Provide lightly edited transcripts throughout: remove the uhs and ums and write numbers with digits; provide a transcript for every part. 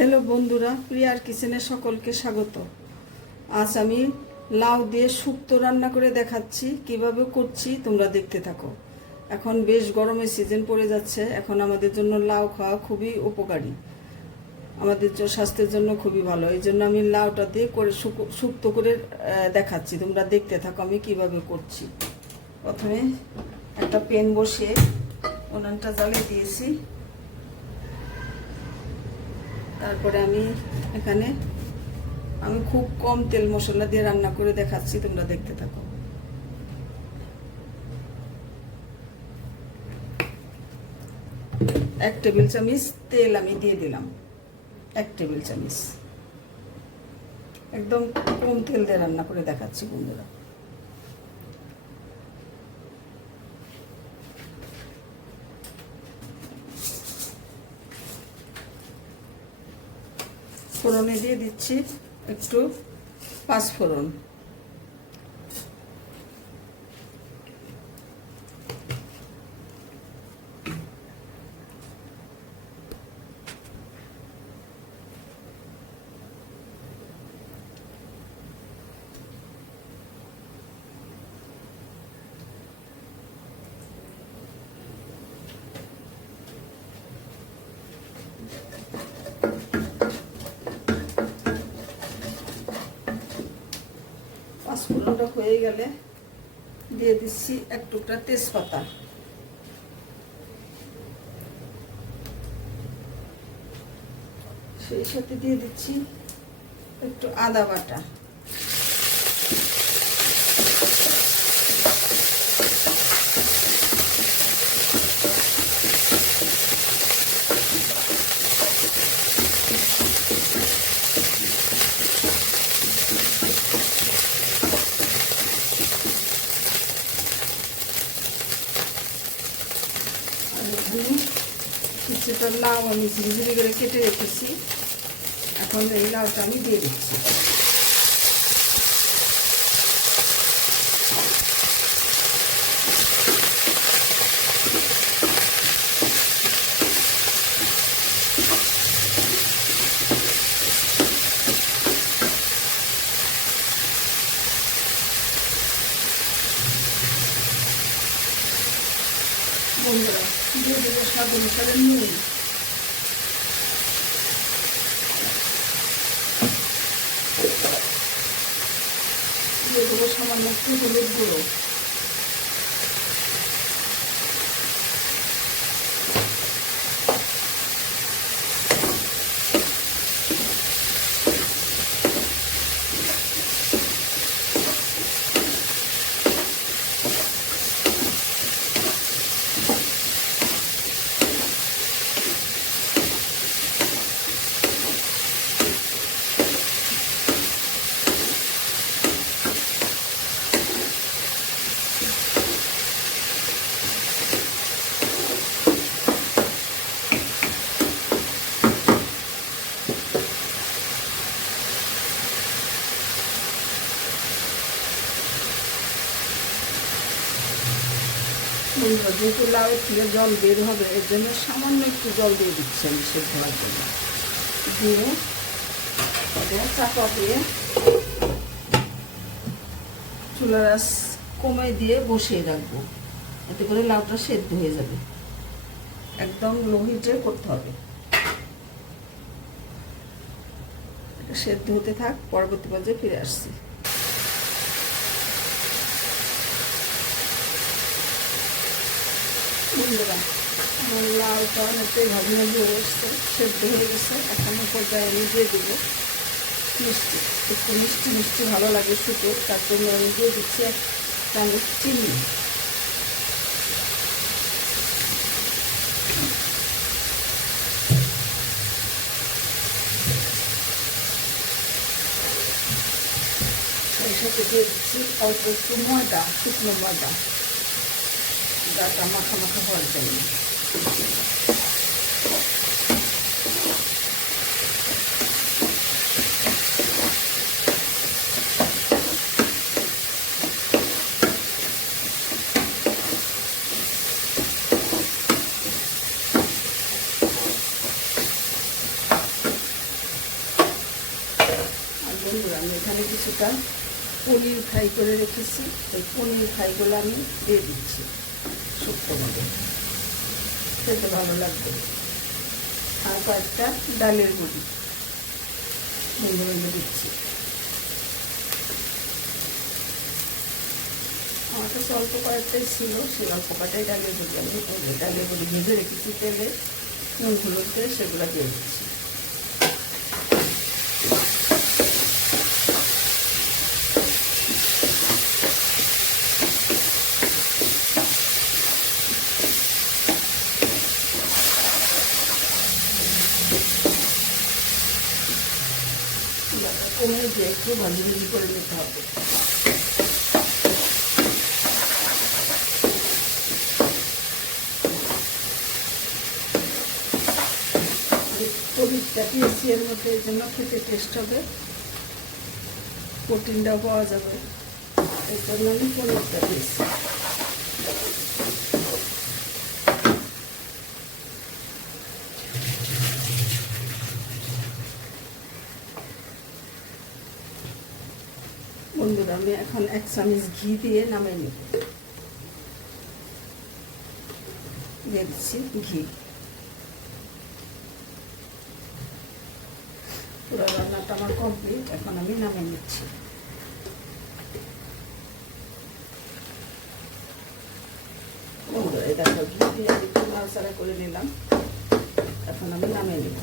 Hello বন্ধুরা, প্রিয়ার কিচেনে সকলকে স্বাগত। আজ আমি লাউ দিয়ে শুক্তো রান্না করে দেখাচ্ছি, কিভাবে করছি তোমরা দেখতে থাকো। এখন বেশ গরমের সিজন পড়ে যাচ্ছে, এখন আমাদের জন্য লাউ খাওয়া খুবই উপকারী, আমাদের স্বাস্থ্যের জন্য খুবই ভালো। এই জন্য আমি লাউটা দিয়ে করে শুক্তো করে দেখাচ্ছি, তোমরা দেখতে থাকো আমি কিভাবে করছি। প্রথমে একটা প্যান বসিয়ে উনানটা জ্বালিয়ে দিয়েছি। তারপরে এখানে আমি খুব কম তেল মশলা দিয়ে রান্না করে দেখাচ্ছি, তোমরা দেখতে থাকো। এক টেবিল চামচ তেল আমি দিয়ে দিলাম, 1 টেবিল চামচ। একদম কম তেল দিয়ে রান্না করে দেখাচ্ছি বন্ধুরা। ফোড়নে দিয়ে দিচ্ছি একটু পাঁচফোড়ন, পাঁচফোড়নটা হয়ে গেলে দিয়ে দিচ্ছি এক টুকরা তেজপাতা, সেই সাথে দিয়ে দিচ্ছি একটু আদা বাটা, কিছুটা লাউ আমি ঝিরিঝিরি করে কেটে রেখেছি। এখন এই লাউটা আমি দিয়ে দিচ্ছি। বন্ধুরা দিয়ে দেবো স্বাদ অনুসারে নুন, দিয়ে দেবো সামান্য একটু হলুদ গুঁড়ো, যেহেতু লাউয়ের থেকে জল বের হবে, এর জন্য সামান্য একটু জল দিয়ে দিচ্ছি আমি সেদ্ধ হওয়ার জন্য। দিয়ে চাপা দিয়ে চুলার আঁচ কমিয়ে দিয়ে বসিয়ে রাখবো, এতে করে লাউটা সেদ্ধ হয়ে যাবে। একদম লো হিটে করতে হবে, সেদ্ধ হতে থাক, পরবর্তী পর্যায়ে ফিরে আসছি। বন্ধুরা আমার লাউটা অনেকটাই ভাজি ভাজি হয়ে এসছে, সেদ্ধ হয়ে গেছে। এখন পর্যায়ে আমি দিয়ে দেবো মিষ্টি, একটু মিষ্টি মিষ্টি ভালো লাগে শুধু, তার জন্য আমি দিয়ে দিচ্ছি 1 চামচ চিনি। সেই সাথে দিয়ে দিচ্ছি অল্প একটু ময়দা, শুকনো ময়দা, গাটা মাখা মাখা হওয়ার জন্য। বন্ধুরা আমি এখানে কিছুটা পনির ফ্রাই করে রেখেছি, এই পনির ফ্রাইগুলো আমি দিয়ে দিচ্ছি শুক্তো মধ্যে, খেতে ভালো লাগবে। আর কয়েকটা ডালের বড়ি ভেঙে ভেঙে দিচ্ছি। আমার কাছে অল্প কয়েকটাই ছিল, সেই অল্প কটাই ডালের বড়ি আমি ডালের বড়ি ভেজে রেখেছি তেলে, নুন হলুদ দিয়ে সেগুলো দিয়ে দিচ্ছি। কমে দিয়ে একটু ভাজি ভাজি করে নিতে হবে। পনিরটা দিয়েছি এর মধ্যে, এই জন্য খেতে টেস্ট হবে, প্রোটিনটাও পাওয়া যাবে, এই জন্য আমি পনিরটা দিয়েছি। বন্ধুরা আমি এখন 1 চামচ ঘি দিয়ে নামিয়ে নিব। দিয়ে দিচ্ছি ঘি। পুরো রান্নাটা আমার কমপ্লিট, এখন আমি নামিয়ে নিচ্ছি। বন্ধুরা এই দেখো ঘি দিয়ে একটু নাড়াচাড়া করে নিলাম, এখন আমি নামিয়ে নিব।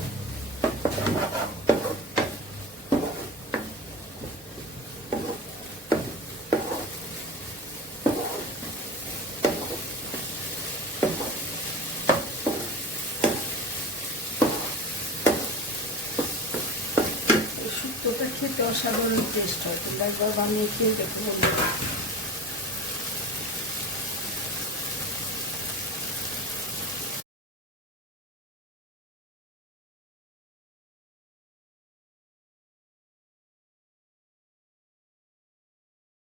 শুক্তোটা খেতে অসাধারণ টেস্ট হয়, তোমরা একবার বানিয়ে খেয়ে দেখো বন্ধুরা।